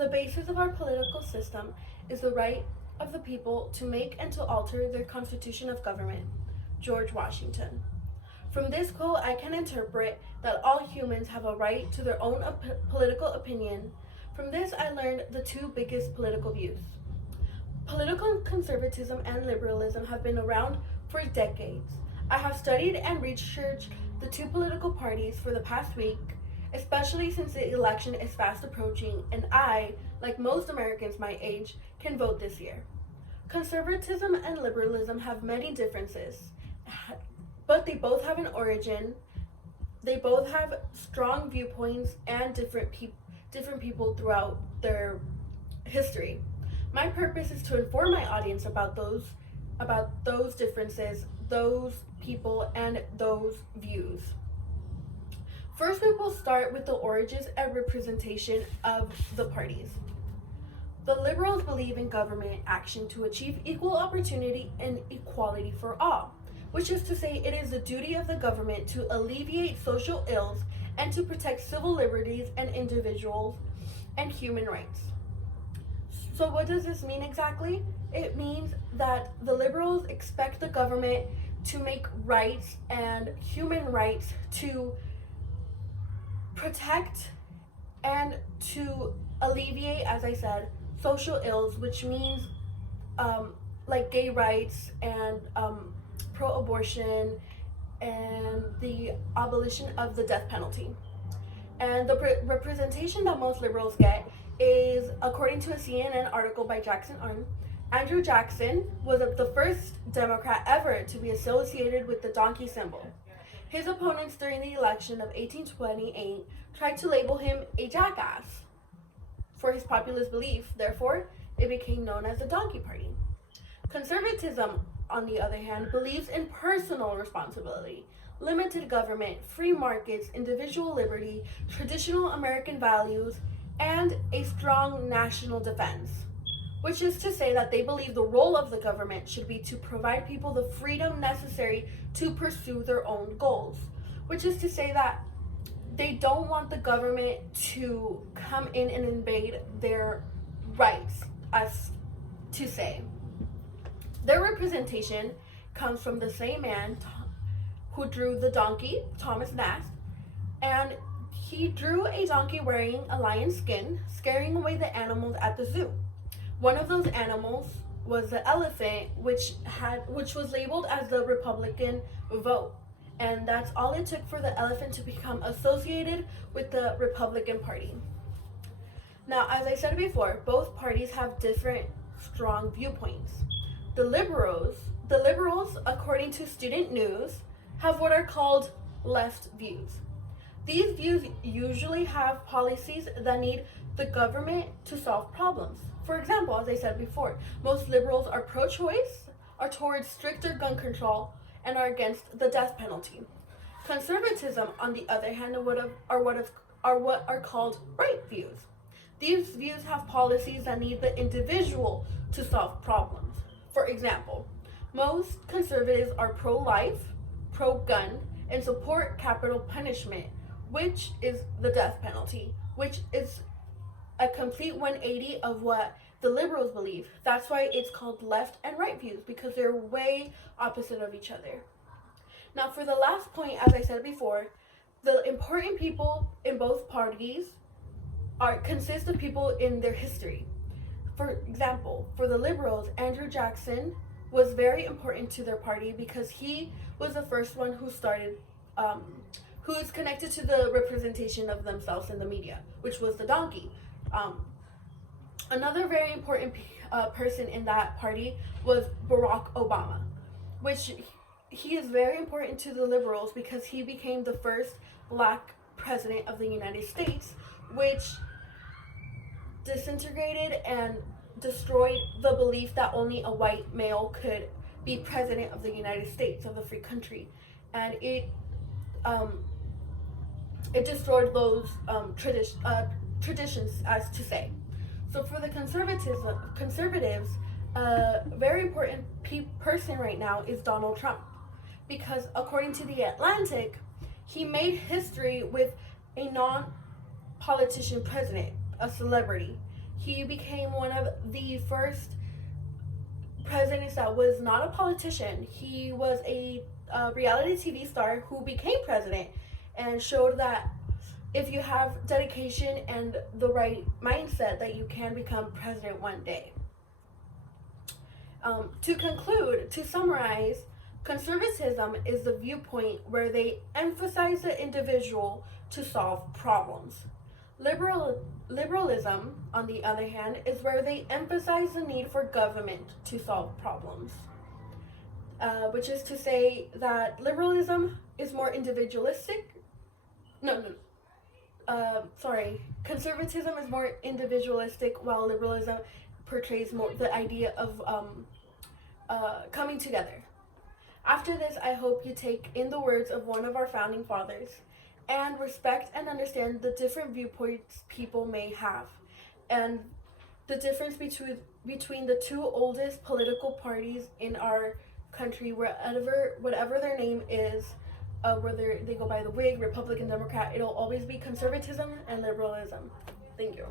The basis of our political system is the right of the people to make and to alter their constitution of government. George Washington. From this quote, I can interpret that all humans have a right to their own political opinion. From this, I learned the two biggest political views. Political conservatism and liberalism have been around for decades. I have studied and researched the two political parties for the past week, especially since the election is fast approaching and I, like most Americans my age, can vote this year. Conservatism and liberalism have many differences, but they both have an origin. They both have strong viewpoints and different people throughout their history. My purpose is to inform my audience about those differences, those people, and those views. First, we will start with the origins and representation of the parties. The liberals believe in government action to achieve equal opportunity and equality for all, which is to say it is the duty of the government to alleviate social ills and to protect civil liberties and individuals and human rights. So what does this mean exactly? It means that the liberals expect the government to make rights and human rights to protect and to alleviate, as I said, social ills, which means like gay rights and pro-abortion and the abolition of the death penalty. And the representation that most liberals get is, according to a CNN article by Jackson Arn, Andrew Jackson was the first Democrat ever to be associated with the donkey symbol. His opponents during the election of 1828 tried to label him a jackass for his populist belief. Therefore, it became known as the Donkey Party. Conservatism, on the other hand, believes in personal responsibility, limited government, free markets, individual liberty, traditional American values, and a strong national defense, which is to say that they believe the role of the government should be to provide people the freedom necessary to pursue their own goals, which is to say that they don't want the government to come in and invade their rights, as to say. Their representation comes from the same man who drew the donkey, Thomas Nast, and he drew a donkey wearing a lion's skin, scaring away the animals at the zoo. One of those animals was the elephant, which was labeled as the Republican vote. And that's all it took for the elephant to become associated with the Republican Party. Now, as I said before, both parties have different strong viewpoints. The liberals, according to Student News, have what are called left views. These views usually have policies that need the government to solve problems. For example, as I said before, most liberals are pro-choice, are towards stricter gun control, and are against the death penalty. Conservatism, on the other hand, are what are called right views. These views have policies that need the individual to solve problems. For example, most conservatives are pro-life, pro-gun, and support capital punishment, which is the death penalty, which is a complete 180 of what the liberals believe. That's why it's called left and right views, because they're way opposite of each other. Now, for the last point, as I said before, the important people in both parties consist of people in their history. For example, for the liberals, Andrew Jackson was very important to their party because he was the first one who started, who is connected to the representation of themselves in the media, which was the donkey. Another very important person in that party was Barack Obama, which he is very important to the liberals because he became the first Black president of the United States, which disintegrated and destroyed the belief that only a white male could be president of the United States, of the free country. And it destroyed those traditions, as to say. So for the conservatives, a very important person right now is Donald Trump, because according to The Atlantic, he made history with a non-politician president, a celebrity. He became one of the first presidents that was not a politician. He was a reality TV star who became president and showed that if you have dedication and the right mindset, that you can become president one day. To conclude, to summarize, conservatism is the viewpoint where they emphasize the individual to solve problems. Liberalism, on the other hand, is where they emphasize the need for government to solve problems. Which is to say that liberalism is more individualistic. Conservatism is more individualistic, while liberalism portrays more the idea of coming together. After this, I hope you take in the words of one of our founding fathers and respect and understand the different viewpoints people may have, and the difference between the two oldest political parties in our country, whatever their name is, whether they go by the Whig, Republican, Democrat, it'll always be conservatism and liberalism. Thank you.